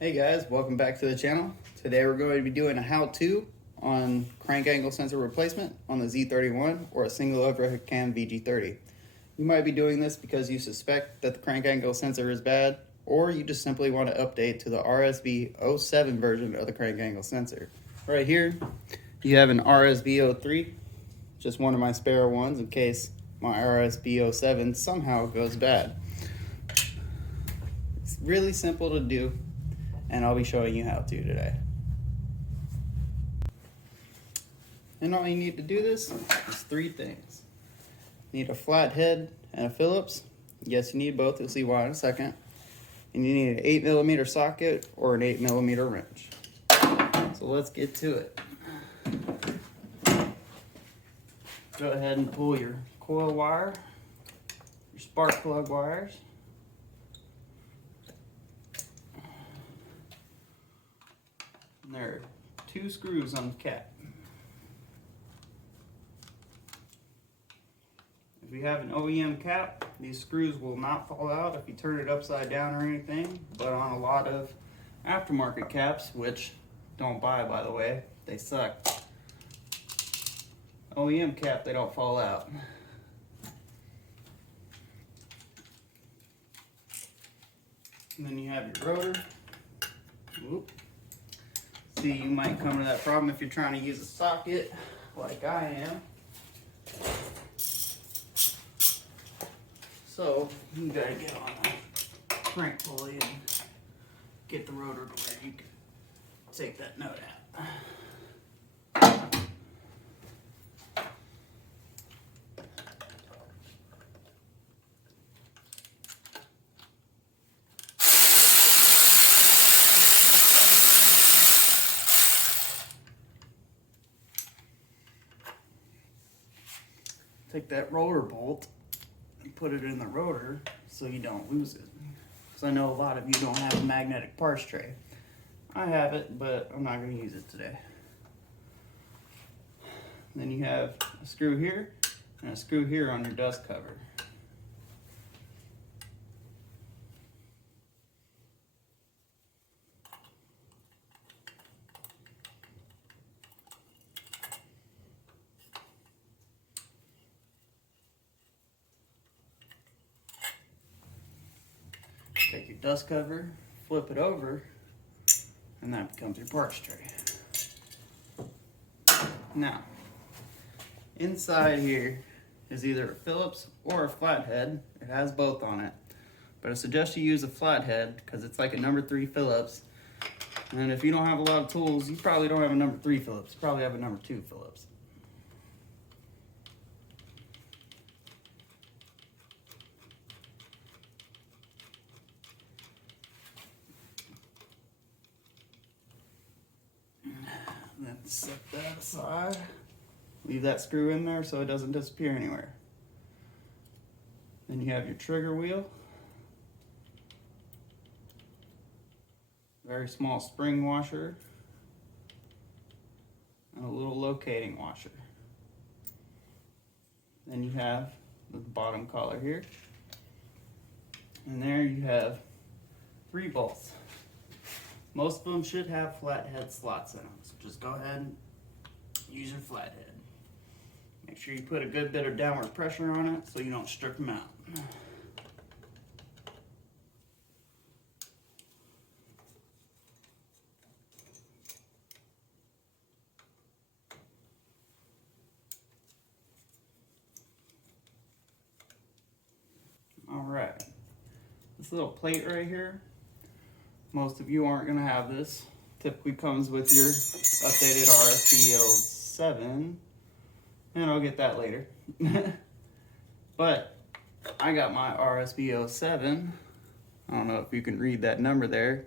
Hey guys, welcome back to the channel. Today we're going to be doing a how-to on crank angle sensor replacement on the Z31 or a single overhead cam VG30. You might be doing this because you suspect that the crank angle sensor is bad, or you just simply want to update to the RSV07 version of the crank angle sensor. Right here, you have an RSV03, just one of my spare ones in case my RSV07 somehow goes bad. It's really simple to do, and I'll be showing you how to today. And all you need to do this is three things. You need a flat head and a Phillips. Yes, you need both. You'll see why in a second. And you need an 8mm socket or an 8mm wrench. So let's get to it. Go ahead and pull your coil wire, your spark plug wires. And there are 2 screws on the cap. If you have an OEM cap, these screws will not fall out if you turn it upside down or anything, but on a lot of aftermarket caps, which don't buy by the way, they suck. OEM cap, they don't fall out. And then you have your rotor. Whoop. See, you might come to that problem if you're trying to use a socket like I am. So you gotta get on the crank pulley and get the rotor to where you can take that nut out. Take that roller bolt and put it in the rotor so you don't lose it. Because I know a lot of you don't have a magnetic parts tray. I have it, but I'm not going to use it today. Then you have a screw here and a screw here on your dust cover. Take your dust cover, flip it over, and that becomes your parts tray. Now, inside here is either a Phillips or a flathead. It has both on it, but I suggest you use a flathead because it's like a number 3 Phillips. And if you don't have a lot of tools, you probably don't have a number 3 Phillips. You probably have a number 2 Phillips. Then set that aside. Leave that screw in there so it doesn't disappear anywhere. Then you have your trigger wheel. Very small spring washer. And a little locating washer. Then you have the bottom collar here. And there you have 3 bolts. Most of them should have flathead slots in them, so just go ahead and use your flathead. Make sure you put a good bit of downward pressure on it so you don't strip them out. Alright, this little plate right here, most of you aren't going to have this. Typically comes with your updated RSV07, and I'll get that later. But I got my RSV07. I don't know if you can read that number there.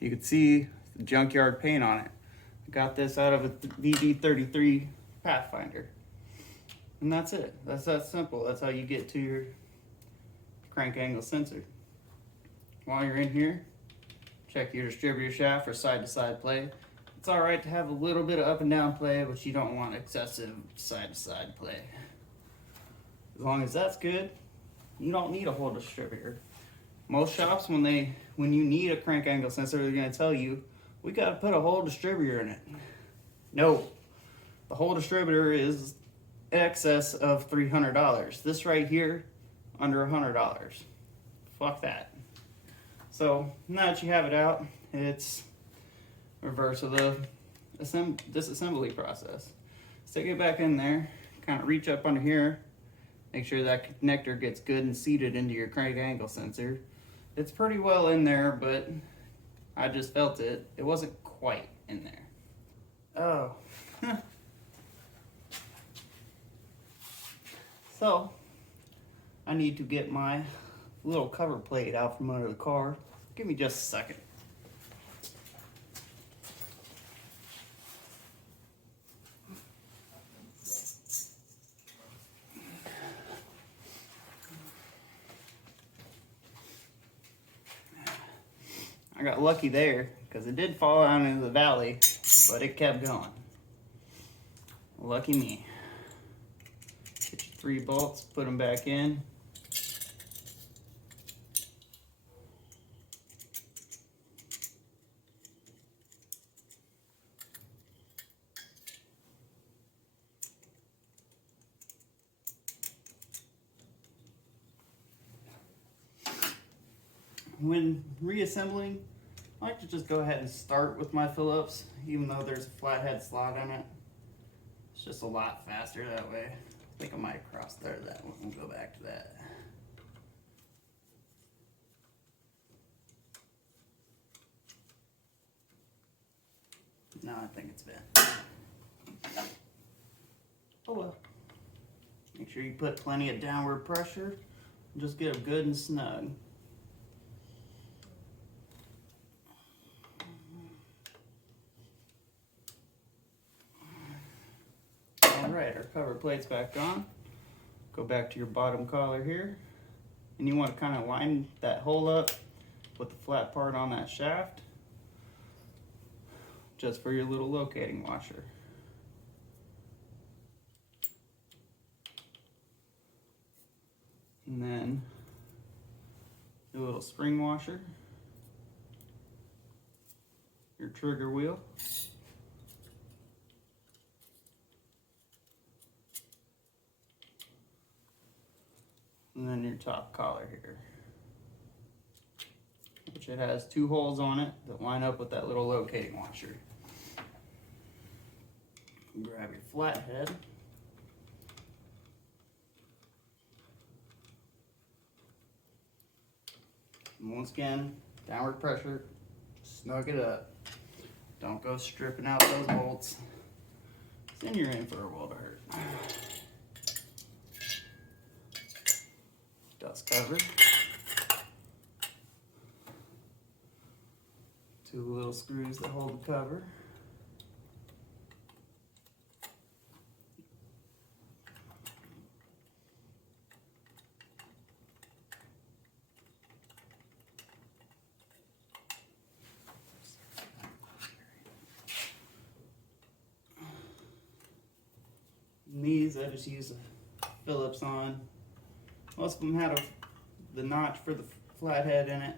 You can see the junkyard paint on it. I got this out of a VG30 Pathfinder. And that's it. That's that simple. That's how you get to your crank angle sensor. While you're in here, check your distributor shaft for side-to-side play. It's alright to have a little bit of up and down play, but you don't want excessive side-to-side play. As long as that's good, you don't need a whole distributor. Most shops, when you need a crank angle sensor, they're gonna tell you, we gotta put a whole distributor in it. No, the whole distributor is in excess of $300. This right here, under $100. Fuck that. So now that you have it out, it's reverse of the disassembly process. Stick it back in there, kind of reach up under here, make sure that connector gets good and seated into your crank angle sensor. It's pretty well in there, but I just felt it. It wasn't quite in there. Oh. So, I need to get my little cover plate out from under the car. Give me just a second. I got lucky there because it did fall down into the valley, but it kept going. Lucky me. Get your 3 bolts, put them back in. When reassembling, I like to just go ahead and start with my Phillips, even though there's a flathead slot on it. It's just a lot faster that way. I think I might cross there that one. We'll go back to that. No, I think it's bent. Oh well. Make sure you put plenty of downward pressure and just get them good and snug. Alright, our cover plate's back on. Go back to your bottom collar here. And you want to kind of line that hole up with the flat part on that shaft, just for your little locating washer. And then your little spring washer, your trigger wheel, and then your top collar here, which it has 2 holes on it that line up with that little locating washer. Grab your flathead. And once again, downward pressure, snug it up. Don't go stripping out those bolts. Then you're in for a world of hurt. Dust cover. 2 little screws that hold the cover. And these I just use a Phillips on. Most of them had the notch for the flathead in it.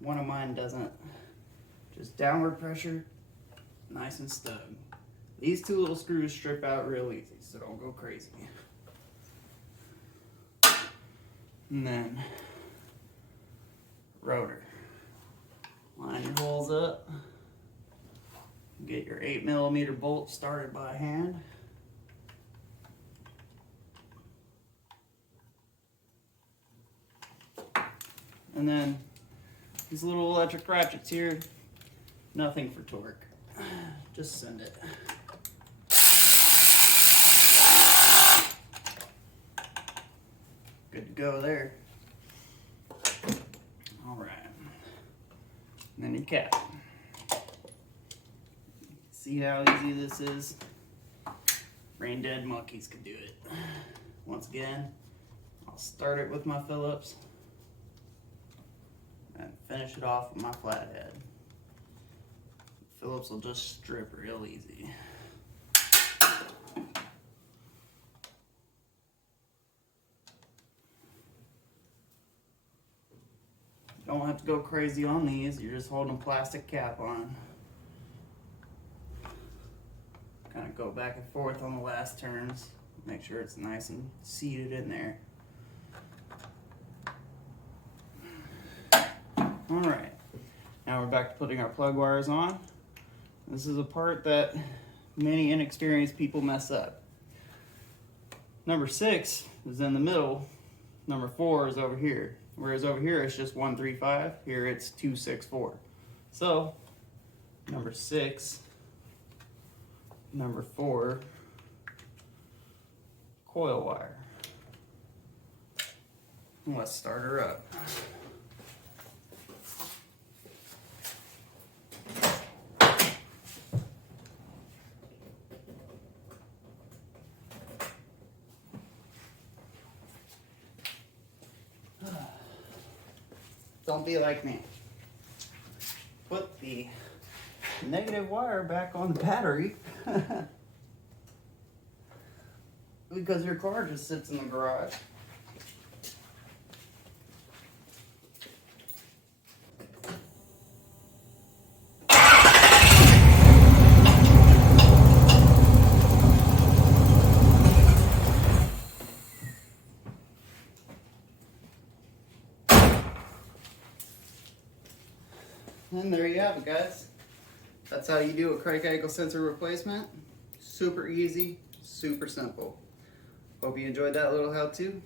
One of mine doesn't. Just downward pressure, nice and snug. These 2 little screws strip out real easy, so don't go crazy. And then, rotor. Line your holes up. Get your 8mm bolt started by hand. And then these little electric ratchets here, nothing for torque. Just send it. Good to go there. All right. And then your cap. See how easy this is? Brain dead monkeys could do it. Once again, I'll start it with my Phillips and finish it off with my flathead. Phillips will just strip real easy. have to go crazy on these. You're just holding a plastic cap on. Kind of go back and forth on the last turns. Make sure it's nice and seated in there. Alright, now we're back to putting our plug wires on. This is a part that many inexperienced people mess up. Number 6 is in the middle. Number 4 is over here. Whereas over here it's just 135, here it's 264. So, number 6, number 4, coil wire. Let's start her up. Don't be like me. Put the negative wire back on the battery because your car just sits in the garage. And there you have it, guys. That's how you do a crank angle sensor replacement. Super easy, super simple. Hope you enjoyed that little how-to.